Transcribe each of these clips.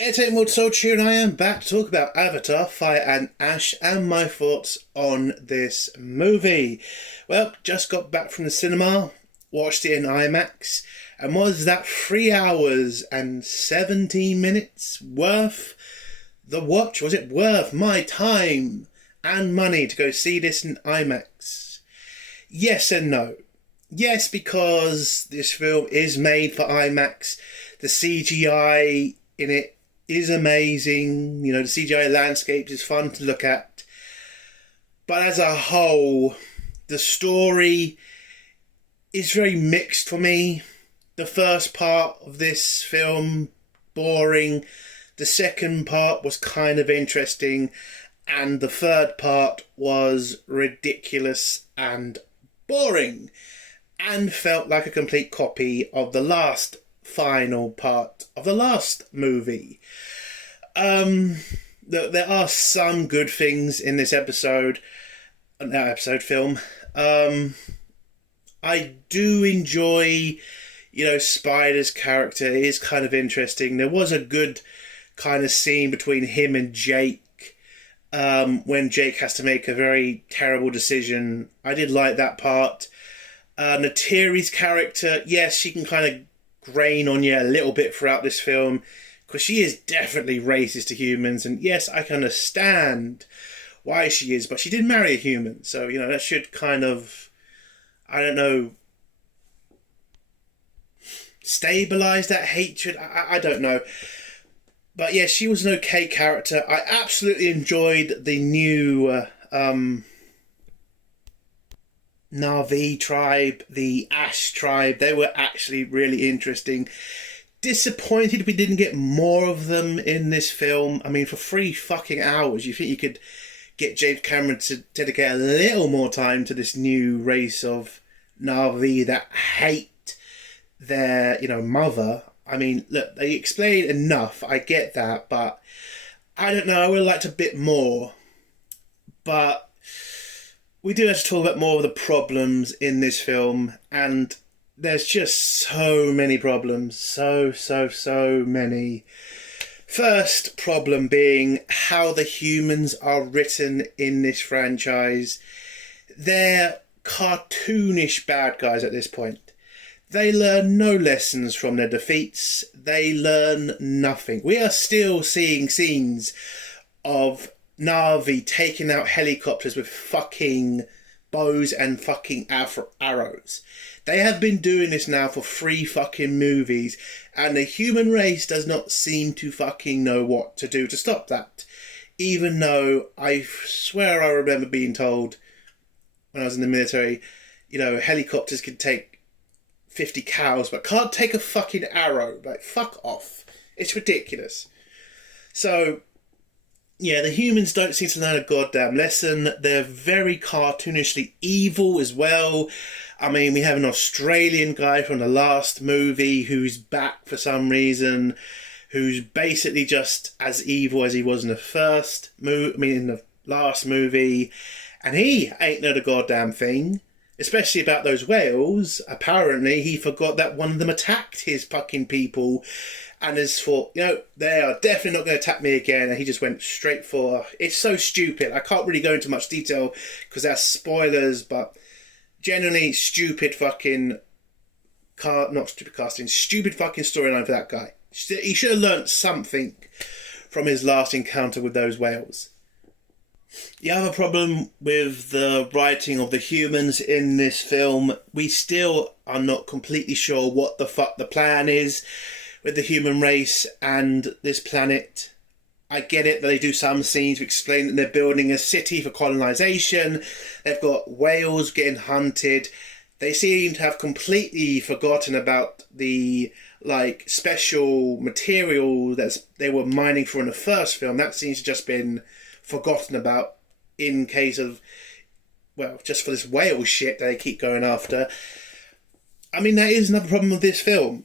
Entertainment World Solitude, and I am back to talk about Avatar, Fire and Ash, and my thoughts on this movie. Well, just got back from the cinema, watched it in IMAX, and was that 3 hours and 17 minutes worth the watch? Was it worth my time and money to go see this in IMAX? Yes and no. Yes, because this film is made for IMAX. The CGI in it is amazing. You know, the CGI landscapes is fun to look at. But as a whole, the story is very mixed for me. The first part of this film, boring. The second part was kind of interesting. And the third part was ridiculous and boring. And felt like a complete copy of the last final part of the last movie. There are some good things in this film. I do enjoy, Spider's character is kind of interesting. There was a good kind of scene between him and Jake, when Jake has to make a very terrible decision. I did like that part. Natiri's character, yes, she can kind of grain on you a little bit throughout this film, because she is definitely racist to humans, and yes, I can understand why she is, but she did marry a human, so, that should kind of, I don't know, stabilise that hatred. I don't know. But yeah, she was an okay character. I absolutely enjoyed the new Na'vi tribe, the Ash tribe. They were actually really interesting. Disappointed we didn't get more of them in this film. I mean, for 3 fucking hours, you think you could get James Cameron to dedicate a little more time to this new race of Na'vi that hate their, mother. I mean, look, they explain enough. I get that, but I don't know. I would have liked a bit more. But we do have to talk about more of the problems in this film, and there's just so many problems. So many. First problem being how the humans are written in this franchise. They're cartoonish bad guys at this point. They learn no lessons from their defeats. They learn nothing. We are still seeing scenes of Na'vi taking out helicopters with fucking bows and fucking arrows. They have been doing this now for 3 fucking movies, and the human race does not seem to fucking know what to do to stop that. Even though I swear I remember being told when I was in the military, helicopters can take 50 cows, but can't take a fucking arrow. Like, fuck off. It's ridiculous. So, yeah, the humans don't seem to learn a goddamn lesson. They're very cartoonishly evil as well. I mean, we have an Australian guy from the last movie who's back for some reason, who's basically just as evil as he was in the last movie. And he ain't know the goddamn thing. Especially about those whales. Apparently, he forgot that one of them attacked his fucking people, and has thought, they are definitely not going to attack me again. And he just went straight for... It's so stupid. I can't really go into much detail because that's spoilers, but generally stupid fucking... Not stupid casting. Stupid fucking storyline for that guy. He should have learnt something from his last encounter with those whales. The other problem with the writing of the humans in this film, we still are not completely sure what the fuck the plan is with the human race and this planet. I get it that they do some scenes to explain that they're building a city for colonization. They've got whales getting hunted. They seem to have completely forgotten about the special material that they were mining for in the first film. That seems to just been forgotten about in case of, just for this whale shit that they keep going after. I mean, that is another problem with this film.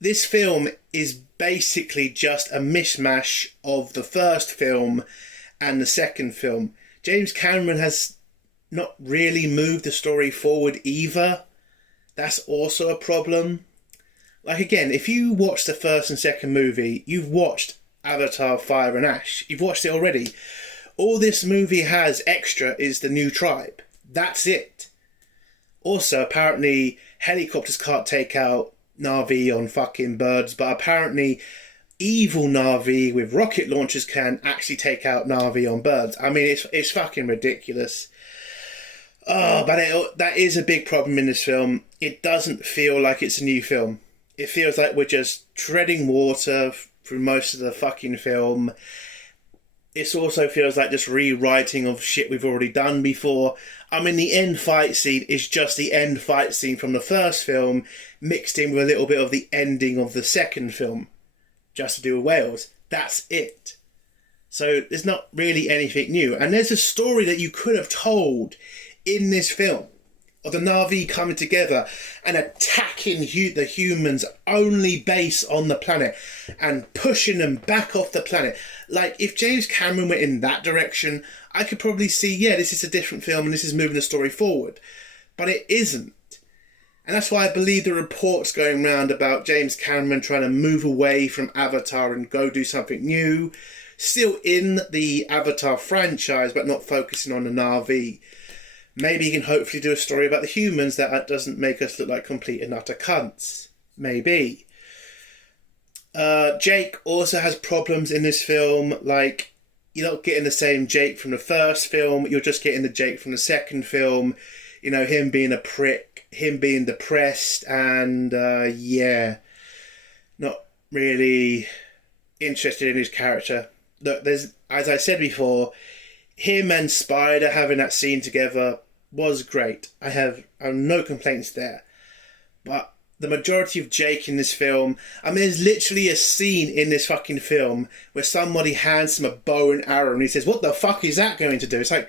This film is basically just a mishmash of the first film and the second film. James Cameron has not really moved the story forward either. That's also a problem. Like, again, if you watch the first and second movie, you've watched Avatar, Fire and Ash. You've watched it already. All this movie has extra is the new tribe. That's it. Also, apparently, helicopters can't take out Na'vi on fucking birds, but apparently evil Na'vi with rocket launchers can actually take out Na'vi on birds. I mean, it's fucking ridiculous. Oh, but that is a big problem in this film. It doesn't feel like it's a new film. It feels like we're just treading water through most of the fucking film. It also feels like just rewriting of shit we've already done before. I mean, the end fight scene is just the end fight scene from the first film, mixed in with a little bit of the ending of the second film, just to do with Wales. That's it. So there's not really anything new. And there's a story that you could have told in this film of the Na'vi coming together and attacking the humans' only base on the planet and pushing them back off the planet. Like, if James Cameron went in that direction, I could probably see, yeah, this is a different film and this is moving the story forward. But it isn't. And that's why I believe the reports going around about James Cameron trying to move away from Avatar and go do something new, still in the Avatar franchise, but not focusing on the Na'vi. Maybe he can hopefully do a story about the humans that doesn't make us look like complete and utter cunts. Maybe. Jake also has problems in this film. Like, you're not getting the same Jake from the first film. You're just getting the Jake from the second film. You know, him being a prick, him being depressed, and yeah, not really interested in his character. Look, there's, as I said before, him and Spider having that scene together was great. I have no complaints there. But the majority of Jake in this film, I mean, there's literally a scene in this fucking film where somebody hands him a bow and arrow and he says, what the fuck is that going to do? It's like,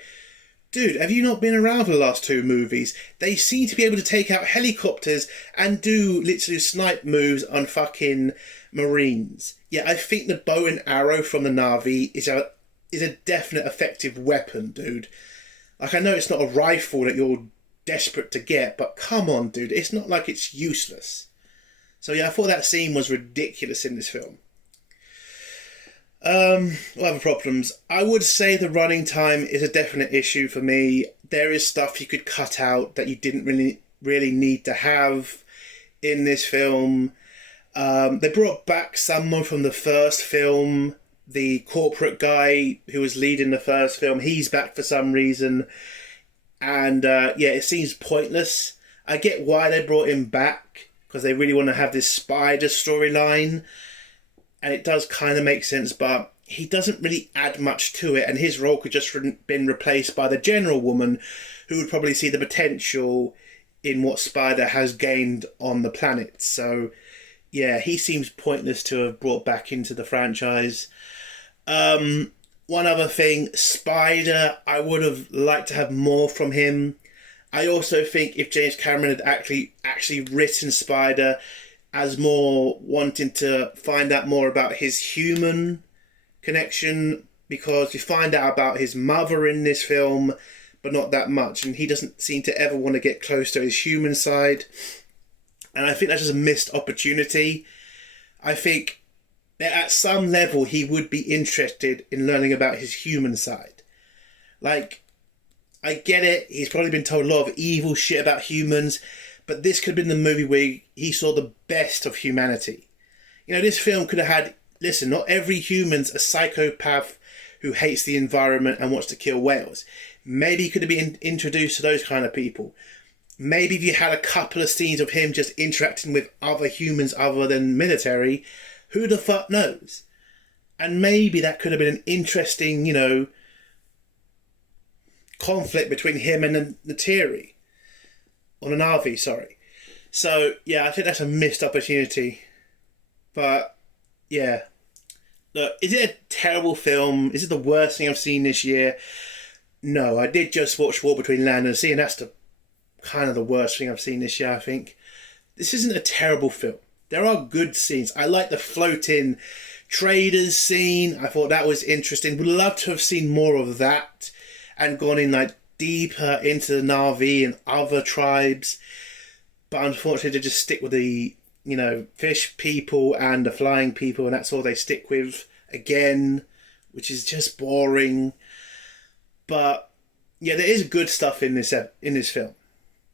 dude, have you not been around for the last two movies? They seem to be able to take out helicopters and do literally snipe moves on fucking Marines. Yeah, I think the bow and arrow from the Na'vi is a definite effective weapon, dude. Like, I know it's not a rifle that you're desperate to get, but come on, dude, it's not like it's useless. So yeah, I thought that scene was ridiculous in this film. Other problems. I would say the running time is a definite issue for me. There is stuff you could cut out that you didn't really need to have in this film. They brought back someone from the first film. The corporate guy who was leading the first film, he's back for some reason. And yeah, it seems pointless. I get why they brought him back, because they really want to have this Spider storyline. And it does kind of make sense, but he doesn't really add much to it. And his role could just been replaced by the general woman, who would probably see the potential in what Spider has gained on the planet. So yeah, he seems pointless to have brought back into the franchise. One other thing, Spider, I would have liked to have more from him. I also think if James Cameron had actually written Spider as more wanting to find out more about his human connection, because you find out about his mother in this film, but not that much, and he doesn't seem to ever want to get close to his human side. And I think that's just a missed opportunity. I think that at some level he would be interested in learning about his human side. Like, I get it, he's probably been told a lot of evil shit about humans, but this could have been the movie where he saw the best of humanity. You know, this film could have had, listen, not every human's a psychopath who hates the environment and wants to kill whales. Maybe he could have been introduced to those kind of people. Maybe if you had a couple of scenes of him just interacting with other humans other than military, who the fuck knows? And maybe that could have been an interesting, you know, conflict between him and Neytiri. Or the Na'vi, sorry. So, yeah, I think that's a missed opportunity. But, yeah. Look, is it a terrible film? Is it the worst thing I've seen this year? No, I did just watch War Between Land and Sea, and that's kind of the worst thing I've seen this year, I think. This isn't a terrible film. There are good scenes. I like the floating traders scene. I thought that was interesting. Would love to have seen more of that and gone in like deeper into the Na'vi and other tribes. But unfortunately, they just stick with the, you know, fish people and the flying people, and that's all they stick with. again, which is just boring. But yeah, there is good stuff in this film,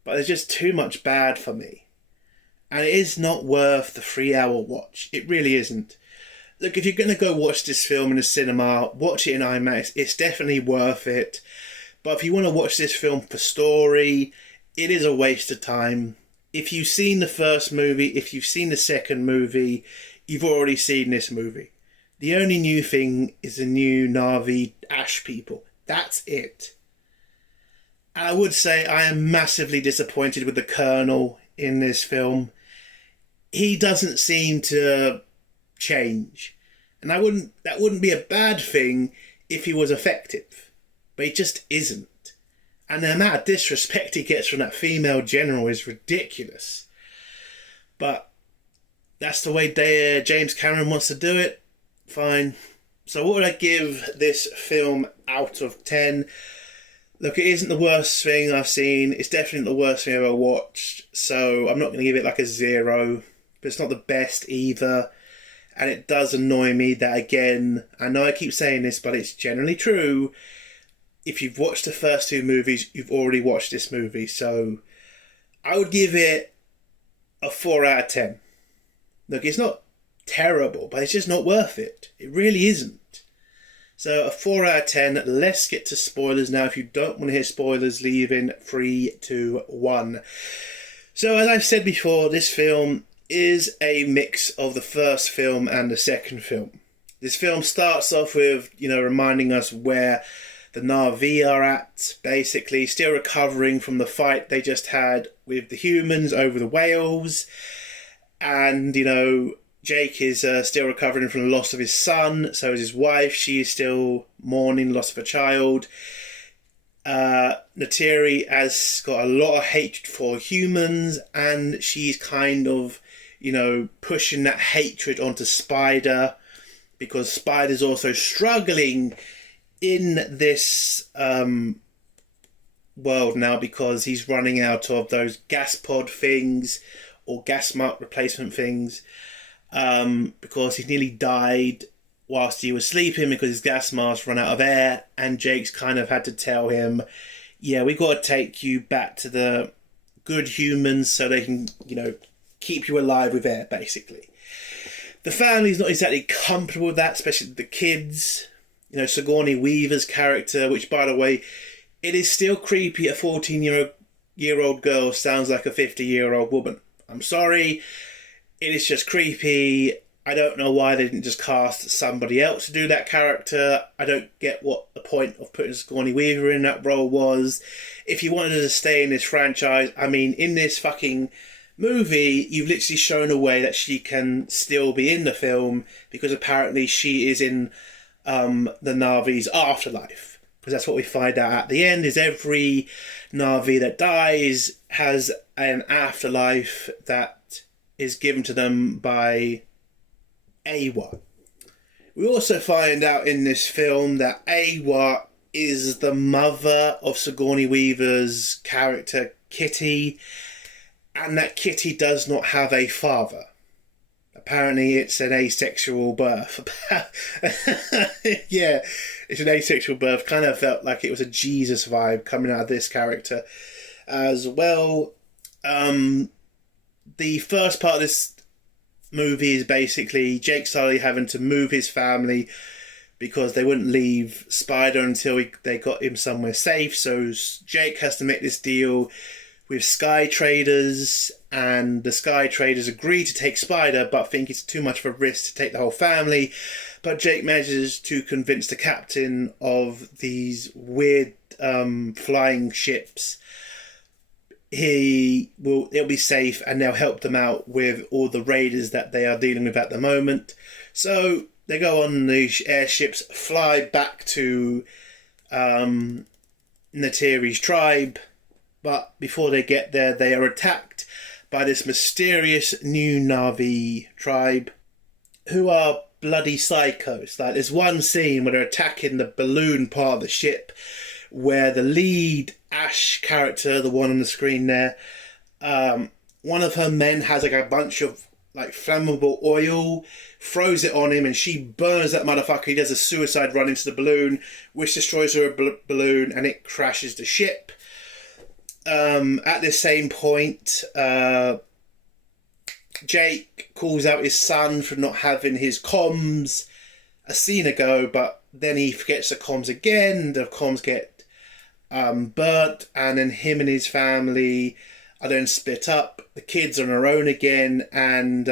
but there's just too much bad for me, and it is not worth the 3-hour watch. It really isn't. Look, if you're going to go watch this film in the cinema, watch it in IMAX. It's definitely worth it. But if you want to watch this film for story, it is a waste of time. If you've seen the first movie, if you've seen the second movie, you've already seen this movie. The only new thing is the new Na'vi Ash people. That's it. And I would say I am massively disappointed with the Colonel in this film. He doesn't seem to change. And that wouldn't be a bad thing if he was effective. But he just isn't. And the amount of disrespect he gets from that female general is ridiculous. But that's the way James Cameron wants to do it. Fine. So what would I give this film out of 10? Look, it isn't the worst thing I've seen. It's definitely the worst thing I've ever watched. So I'm not going to give it like a 0. But it's not the best either. And it does annoy me that, again, I know I keep saying this, but it's generally true. If you've watched the first 2 movies, you've already watched this movie. So I would give it a 4 out of 10. Look, it's not terrible, but it's just not worth it. It really isn't. So a 4 out of 10. Let's get to spoilers now. If you don't want to hear spoilers, leave in 3, 2, 1. So as I've said before, this film is a mix of the first film and the second film. This film starts off with, reminding us where the Na'vi are at, basically still recovering from the fight they just had with the humans over the whales. And, Jake is still recovering from the loss of his son. So is his wife. She is still mourning the loss of a child. Neytiri has got a lot of hatred for humans, and she's kind of, pushing that hatred onto Spider, because Spider's also struggling in this world now because he's running out of those gas pod things or gas mask replacement things, because he's nearly died whilst he was sleeping because his gas mask ran out of air, and Jake's kind of had to tell him, yeah, we got to take you back to the good humans so they can, keep you alive with air, basically. The family's not exactly comfortable with that, especially the kids. Sigourney Weaver's character, which, by the way, it is still creepy. A 14-year-old girl sounds like a 50-year-old woman. I'm sorry. It is just creepy. I don't know why they didn't just cast somebody else to do that character. I don't get what the point of putting Sigourney Weaver in that role was. If you wanted her to stay in this franchise, in this fucking movie, you've literally shown a way that she can still be in the film, because apparently she is in the Na'vi's afterlife. Because that's what we find out at the end, is every Na'vi that dies has an afterlife that is given to them by Eywa. We also find out in this film that Eywa is the mother of Sigourney Weaver's character Kitty, and that Kitty does not have a father. Apparently it's an asexual birth. Yeah, it's an asexual birth. Kind of felt like it was a Jesus vibe coming out of this character as well. The first part of this movie is basically Jake Sully having to move his family because they wouldn't leave Spider until they got him somewhere safe. So Jake has to make this deal with Sky Traders, and the Sky Traders agree to take Spider, but think it's too much of a risk to take the whole family. But Jake manages to convince the captain of these weird flying ships it'll be safe, and they'll help them out with all the raiders that they are dealing with at the moment. So they go on these airships, fly back to Neytiri's tribe. But before they get there, they are attacked by this mysterious new Na'vi tribe who are bloody psychos. Like, there's one scene where they're attacking the balloon part of the ship, where the lead Ash character, the one on the screen there, one of her men has like a bunch of like flammable oil, throws it on him, and she burns that motherfucker. He does a suicide run into the balloon, which destroys her balloon, and it crashes the ship. At the same point, Jake calls out his son for not having his comms a scene ago, but then he forgets the comms again. The comms get burnt, and then him and his family are then split up. The kids are on their own again, and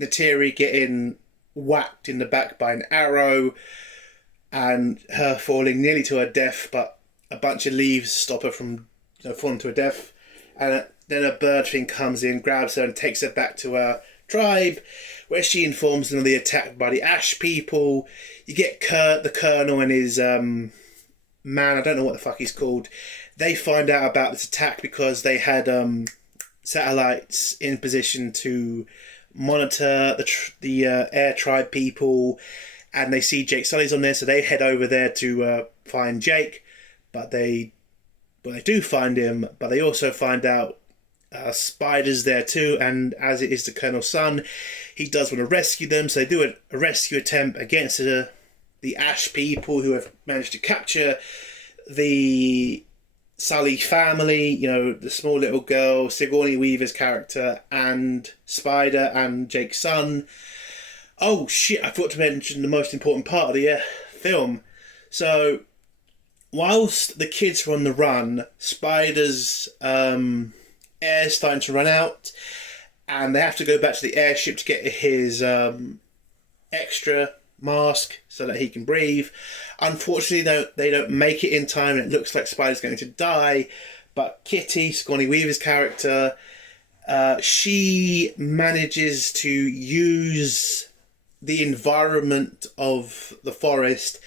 Neytiri getting whacked in the back by an arrow, and her falling nearly to her death, but a bunch of leaves stop her from falling to her death. And then a bird thing comes in, grabs her, and takes her back to her tribe, where she informs them of the attack by the Ash people. You get Kurt, the Colonel, and his man, I don't know what the fuck he's called. They find out about this attack because they had satellites in position to monitor the air tribe people, and they see Jake Sully's on there, so they head over there to find Jake. But they do find him, but they also find out Spider's there too, and as it is the Colonel's son, he does want to rescue them, so they do a rescue attempt against the Ash people, who have managed to capture the Sully family, the small little girl, Sigourney Weaver's character, and Spider and Jake's son. Oh shit, I forgot to mention the most important part of the film. So, whilst the kids are on the run, Spider's air is starting to run out, and they have to go back to the airship to get his extra mask so that he can breathe. Unfortunately, they don't make it in time, and it looks like Spider's going to die. But Kitty, Sigourney Weaver's character, she manages to use the environment of the forest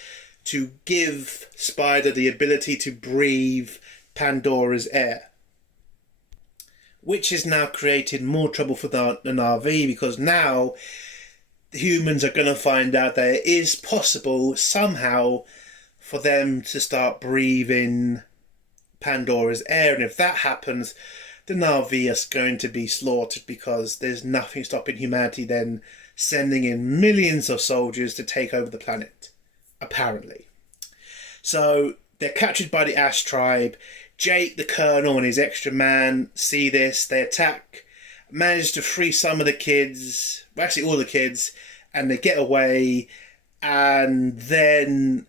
to give Spider the ability to breathe Pandora's air, which has now created more trouble for the Na'vi, because now the humans are going to find out that it is possible somehow for them to start breathing Pandora's air, and if that happens, the Na'vi are going to be slaughtered, because there's nothing stopping humanity then sending in millions of soldiers to take over the planet, apparently. So they're captured by the Ash tribe. Jake, the Colonel, and his extra man see this. They attack, manage to free some of the kids, actually all the kids, and they get away. And then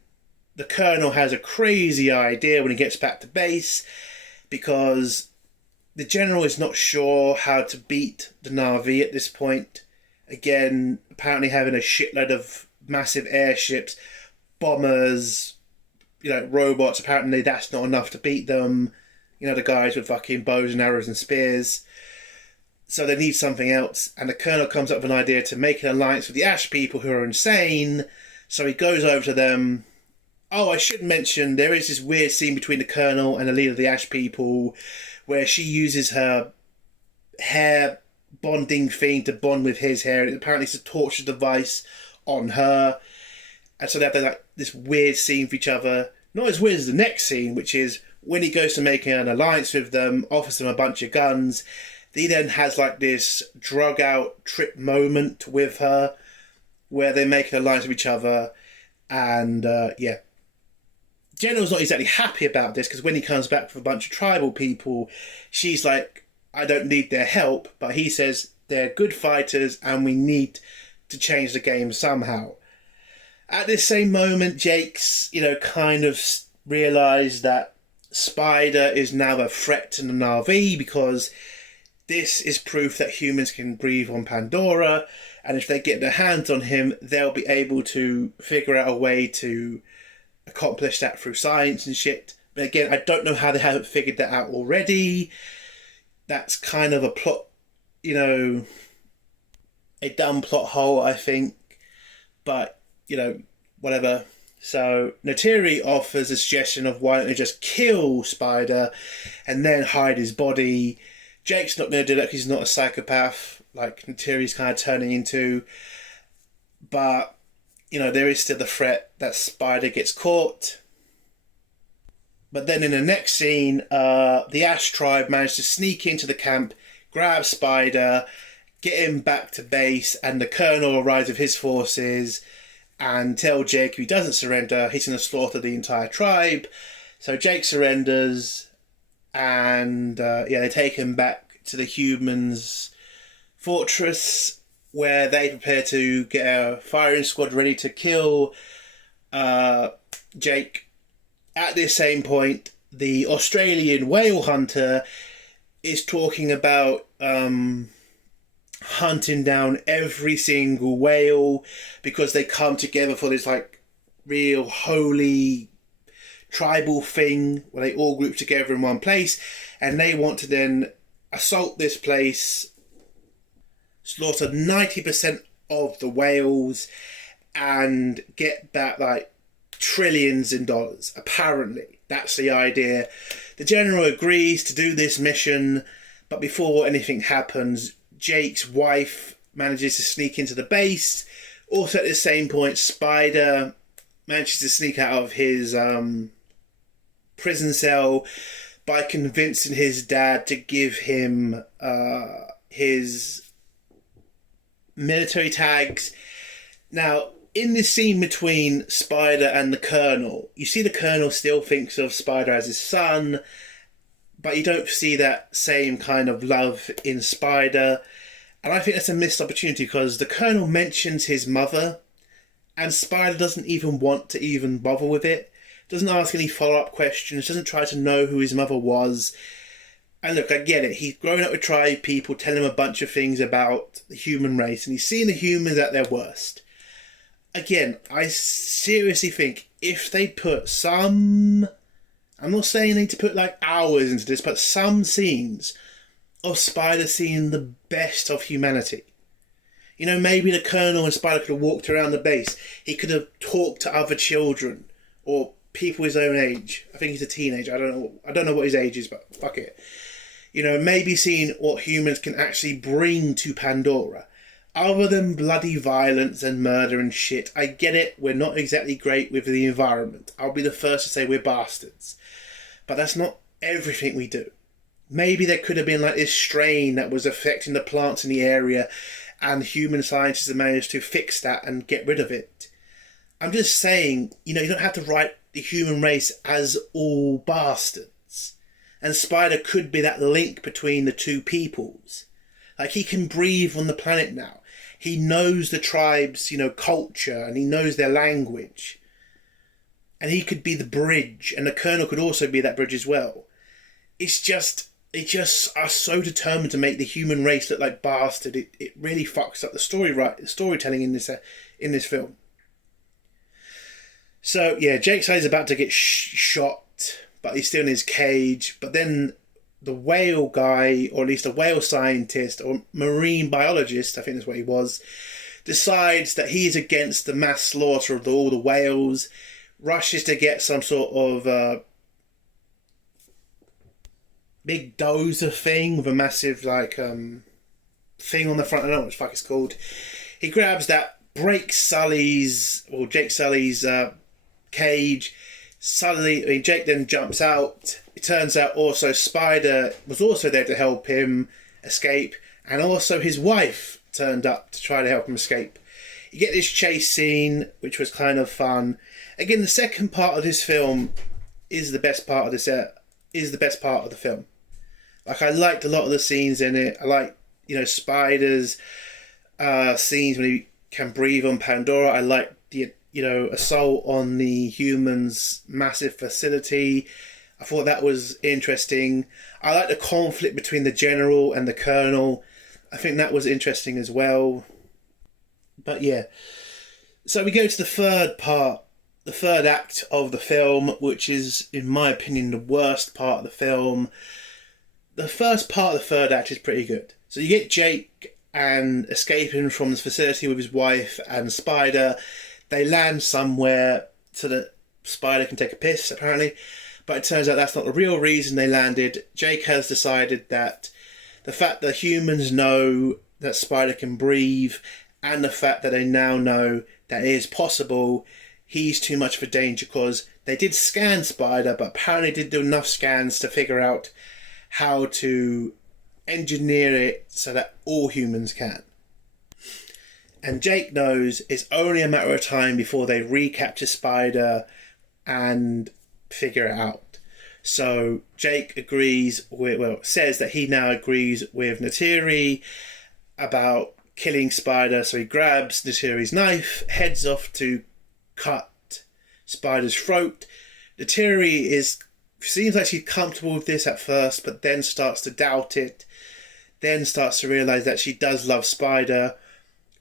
the Colonel has a crazy idea when he gets back to base, because the General is not sure how to beat the Na'vi at this point. Again, apparently having a shitload of massive airships, bombers, robots, apparently that's not enough to beat them. The guys with fucking bows and arrows and spears. So they need something else, and the Colonel comes up with an idea to make an alliance with the Ash people, who are insane. So he goes over to them. Oh, I should mention, there is this weird scene between the Colonel and the leader of the Ash people, where she uses her hair bonding thing to bond with his hair. Apparently it's a torture device on her. And so they have this weird scene for each other. Not as weird as the next scene, which is when he goes to make an alliance with them, offers them a bunch of guns. He then has this drug out trip moment with her, where they make an alliance with each other. And General's not exactly happy about this, because when he comes back with a bunch of tribal people, she's like, I don't need their help. But he says they're good fighters and we need to change the game somehow. At this same moment, Jake's, kind of realised that Spider is now a threat to the Na'vi, because this is proof that humans can breathe on Pandora, and if they get their hands on him, they'll be able to figure out a way to accomplish that through science and shit. But again, I don't know how they haven't figured that out already. That's kind of a plot, a dumb plot hole, I think. But whatever. So Neytiri offers a suggestion of why don't they just kill Spider and then hide his body. Jake's not going to do that because he's not a psychopath like Neytiri's kind of turning into. But, there is still the threat that Spider gets caught. But then in the next scene, the Ash tribe managed to sneak into the camp, grab Spider, get him back to base, and the Colonel arrives with his forces and tell Jake if he doesn't surrender, he's going to slaughter the entire tribe. So Jake surrenders, and they take him back to the humans' fortress, where they prepare to get a firing squad ready to kill Jake. At this same point, the Australian whale hunter is talking about hunting down every single whale, because they come together for this like real holy tribal thing where they all group together in one place, and they want to then assault this place, slaughter 90% of the whales, and get back like trillions in dollars. Apparently, that's the idea. The general agrees to do this mission, but before anything happens, Jake's wife manages to sneak into the base. Also at the same point, Spider manages to sneak out of his prison cell by convincing his dad to give him his military tags. Now, in this scene between Spider and the Colonel, you see the Colonel still thinks of Spider as his son, but you don't see that same kind of love in Spider. And I think that's a missed opportunity, because the Colonel mentions his mother, and Spider doesn't even want to even bother with it. Doesn't ask any follow-up questions, doesn't try to know who his mother was. And look, I get it. He's grown up with tribe people telling him a bunch of things about the human race, and he's seen the humans at their worst. Again, I seriously think if they put some... I'm not saying they need to put like hours into this, but some scenes of Spider seeing the best of humanity. You know, maybe the Colonel and Spider could have walked around the base. He could have talked to other children or people his own age. I think he's a teenager. I don't know what his age is, but fuck it. You know, maybe seeing what humans can actually bring to Pandora. Other than bloody violence and murder and shit. I get it, we're not exactly great with the environment. I'll be the first to say we're bastards. But that's not everything we do. Maybe there could have been like this strain that was affecting the plants in the area, and human scientists have managed to fix that and get rid of it. I'm just saying, you know, you don't have to write the human race as all bastards. And Spider could be that link between the two peoples. Like, he can breathe on the planet now. He knows the tribe's, you know, culture, and he knows their language. And he could be the bridge, and the Colonel could also be that bridge as well. It's just, they just are so determined to make the human race look like bastard. It really fucks up the storytelling in this film. So yeah, Jake Sully's about to get shot, but he's still in his cage. But then the whale guy, or at least a whale scientist or marine biologist, I think that's what he was, decides that he's against the mass slaughter of all the whales. Rushes to get some sort of big dozer thing with a massive like thing on the front. I don't know what the fuck it's called. He grabs that, breaks Jake Sully's cage. Jake then jumps out. It turns out also Spider was also there to help him escape, and also his wife turned up to try to help him escape. You get this chase scene, which was kind of fun. Again, the second part of this film is the best part of the film. Like, I liked a lot of the scenes in it. I like, you know, Spider's scenes when he can breathe on Pandora. I like the, you know, assault on the humans' massive facility. I thought that was interesting. I like the conflict between the general and the colonel. I think that was interesting as well. But yeah. So we go to the third act of the film, which is, in my opinion, the worst part of the film. The first part of the third act is pretty good. So you get Jake and escaping from this facility with his wife and Spider. They land somewhere so that Spider can take a piss, apparently. But it turns out that's not the real reason they landed. Jake has decided that the fact that humans know that Spider can breathe, and the fact that they now know that it is possible, he's too much of a danger, because they did scan Spider, but apparently didn't do enough scans to figure out how to engineer it so that all humans can. And Jake knows it's only a matter of time before they recapture Spider and figure it out. So Jake says that he now agrees with Neytiri about killing Spider. So he grabs Neytiri's knife, heads off to cut Spider's throat. Neytiri seems like she's comfortable with this at first, but then starts to doubt it. Then starts to realise that she does love Spider.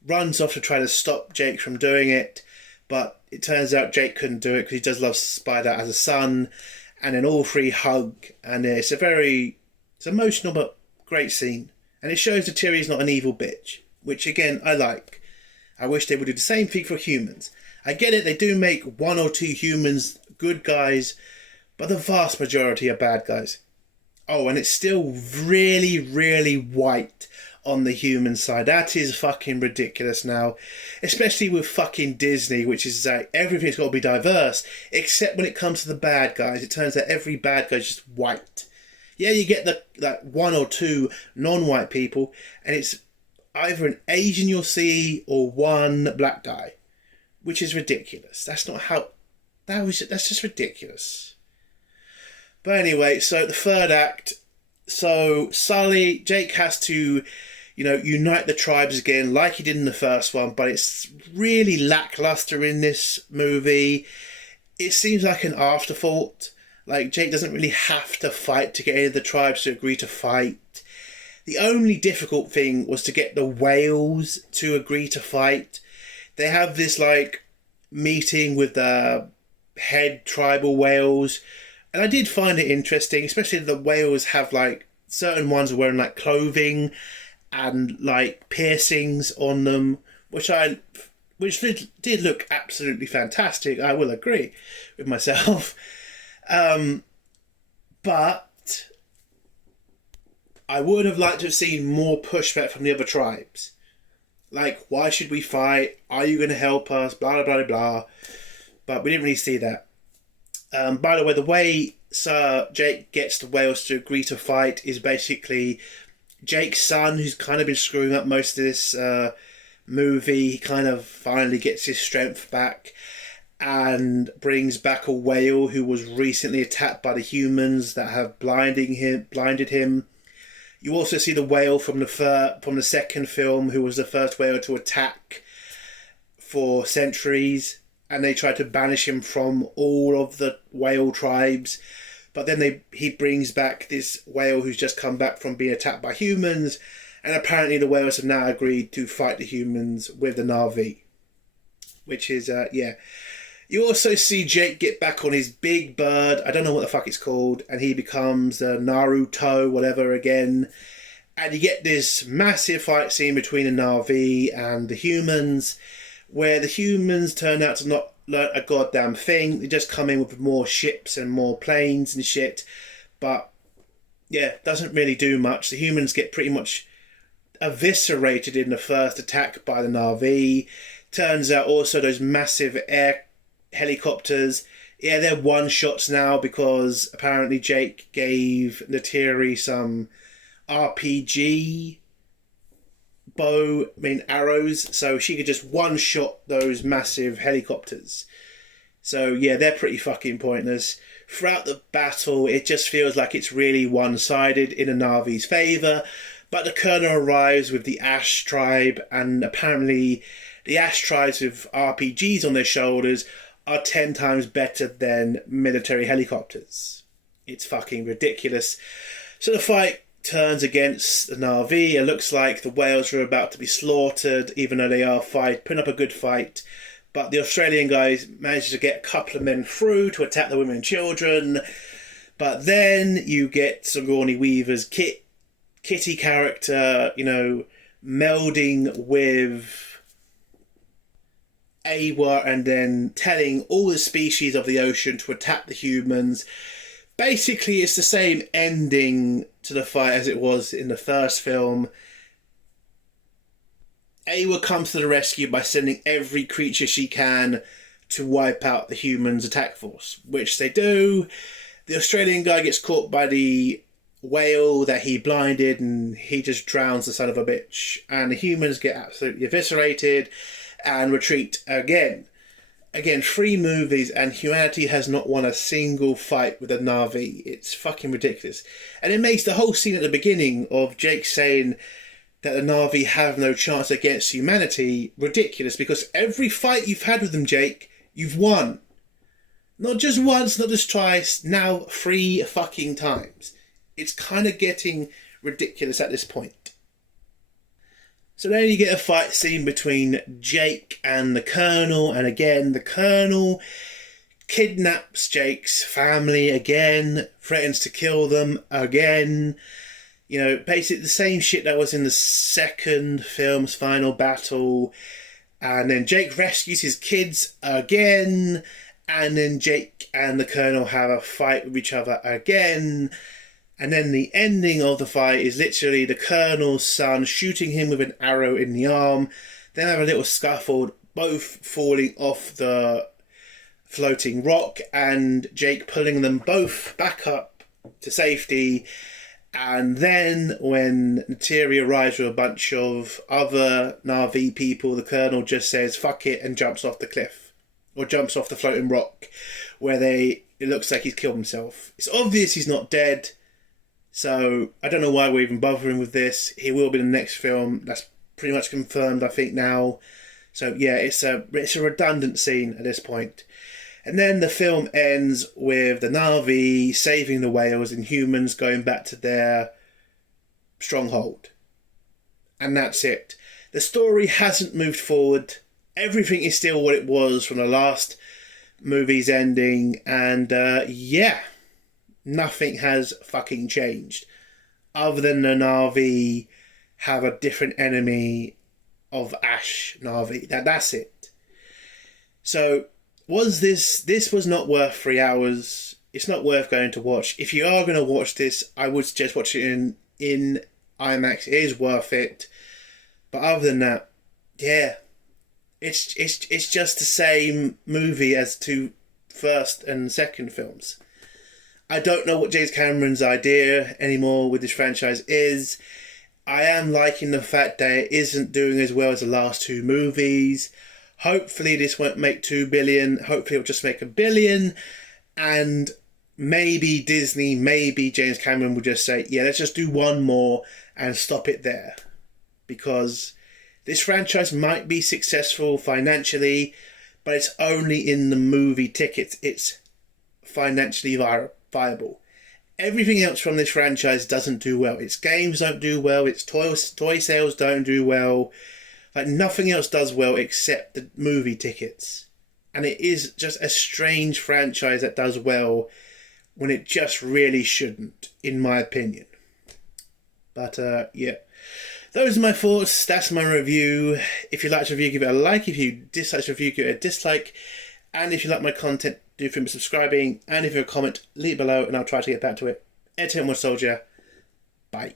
Runs off to try to stop Jake from doing it, but it turns out Jake couldn't do it because he does love Spider as a son. And then all three hug, and it's emotional but great scene. And it shows that Neytiri's not an evil bitch, which again I like. I wish they would do the same thing for humans. I get it, they do make one or two humans good guys, but the vast majority are bad guys. Oh, and it's still really, really white on the human side. That is fucking ridiculous now. Especially with fucking Disney, which is like everything's got to be diverse, except when it comes to the bad guys. It turns out every bad guy is just white. Yeah, you get the one or two non-white people, and it's either an Asian you'll see or one black guy, which is ridiculous. That's just ridiculous. But anyway, so the third act. So Jake has to, unite the tribes again like he did in the first one, but it's really lackluster in this movie. It seems like an afterthought. Like, Jake doesn't really have to fight to get any of the tribes to agree to fight. The only difficult thing was to get the whales to agree to fight. They have this, meeting with the head tribal whales, and I did find it interesting, especially the whales have, certain ones are wearing, clothing and, piercings on them, which did look absolutely fantastic. I will agree with myself. But I would have liked to have seen more pushback from the other tribes. Why should we fight? Are you going to help us? Blah, blah, blah, blah. But we didn't really see that. By the way Sir Jake gets the whales to agree to fight is basically Jake's son, who's kind of been screwing up most of this movie. He kind of finally gets his strength back and brings back a whale who was recently attacked by the humans that have blinded him. You also see the whale from the second film, who was the first whale to attack for centuries, and they try to banish him from all of the whale tribes. But then he brings back this whale who's just come back from being attacked by humans, and apparently the whales have now agreed to fight the humans with the Na'vi. Which is, You also see Jake get back on his big bird, I don't know what the fuck it's called, and he becomes Naruto, whatever, again. And you get this massive fight scene between the Na'vi and the humans, where the humans turn out to not learn a goddamn thing. They just come in with more ships and more planes and shit. But, yeah, doesn't really do much. The humans get pretty much eviscerated in the first attack by the Na'vi. Turns out also those massive air helicopters, they're one-shots now because apparently Jake gave Neytiri some RPG arrows, so she could just one-shot those massive helicopters. So they're pretty fucking pointless. Throughout the battle, it just feels like it's really one-sided in the Na'vi's favour, but the Colonel arrives with the Ash tribe, and apparently the Ash tribes with RPGs on their shoulders are 10 times better than military helicopters. It's fucking ridiculous. So the fight turns against the Na'vi. It looks like the whales are about to be slaughtered, even though they are putting up a good fight. But the Australian guys manage to get a couple of men through to attack the women and children. But then you get Sigourney Weaver's Kitty character, melding with Eywa and then telling all the species of the ocean to attack the humans. Basically, it's the same ending to the fight as it was in the first film. Eywa comes to the rescue by sending every creature she can to wipe out the humans' attack force, which they do. The Australian guy gets caught by the whale that he blinded, and he just drowns the son of a bitch. And the humans get absolutely eviscerated and retreat again. Again, 3 movies and humanity has not won a single fight with a Na'vi. It's fucking ridiculous. And it makes the whole scene at the beginning of Jake saying that the Na'vi have no chance against humanity ridiculous, because every fight you've had with them, Jake, you've won. Not just once, not just twice, now 3 fucking times. It's kind of getting ridiculous at this point. So then you get a fight scene between Jake and the Colonel, and again, the Colonel kidnaps Jake's family again, threatens to kill them again. You know, basically the same shit that was in the second film's final battle. And then Jake rescues his kids again, and then Jake and the Colonel have a fight with each other again. And then the ending of the fight is literally the Colonel's son shooting him with an arrow in the arm. Then have a little scuffle, both falling off the floating rock, and Jake pulling them both back up to safety. And then when Neytiri arrives with a bunch of other Na'vi people, the Colonel just says, fuck it, and jumps off the cliff. Or jumps off the floating rock, where it looks like he's killed himself. It's obvious he's not dead. So, I don't know why we're even bothering with this. He will be in the next film. That's pretty much confirmed, I think, now. So, yeah, it's a redundant scene at this point. And then the film ends with the Na'vi saving the whales and humans going back to their stronghold. And that's it. The story hasn't moved forward. Everything is still what it was from the last movie's ending. And, yeah. Nothing has fucking changed. Other than the Na'vi have a different enemy of Ash Na'vi. That's it. So, this was not worth 3 hours. It's not worth going to watch. If you are going to watch this, I would suggest watching it in IMAX. It is worth it. But other than that, yeah. It's just the same movie as 2 first and second films. I don't know what James Cameron's idea anymore with this franchise is. I am liking the fact that it isn't doing as well as the last 2 movies. Hopefully this won't make 2 billion. Hopefully it'll just make 1 billion. And maybe Disney, maybe James Cameron will just say, yeah, let's just do 1 more and stop it there. Because this franchise might be successful financially, but it's only in the movie tickets. It's financially viable. Everything else from this franchise doesn't do well. Its games don't do well. Its toy sales don't do well. Like, nothing else does well except the movie tickets. And it is just a strange franchise that does well when it just really shouldn't, in my opinion. But, yeah. Those are my thoughts. That's my review. If you liked the review, give it a like. If you dislike the review, give it a dislike. And if you like my content, do remember subscribing. And if you have a comment, leave it below and I'll try to get back to it. Entertainment Soldier. Bye.